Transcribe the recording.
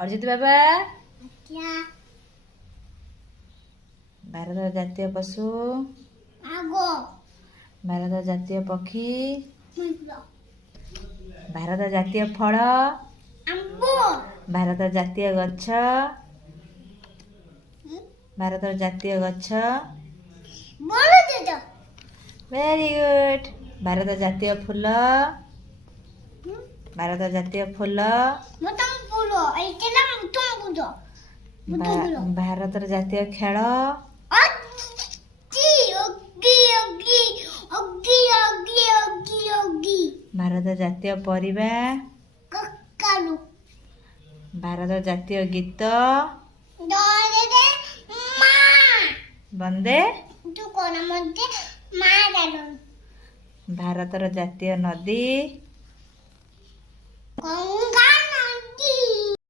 अर्जित बाबा क्या भारत जातीय पशु आगो भारत जातीय पक्षी मुझलो भारत जातीय फल अम्बो भारत जातीय गछ भारत जातीय गछ बोलो दे दो वेरी गुड भारत जातीय फूल भारत जातीय फूल मुतम बोलो ऐतेला मुतम बोलो मुतम बोलो भारत जातीय खेल अजी ओगी ओगी ओगी ओगी ओगी ओगी भारत जातीय परिबा कक्कालू भारत जातीय गीत दौड़े दे माँ वंदे तू कोना मध्य माँ डालो भारतर जातीय नदी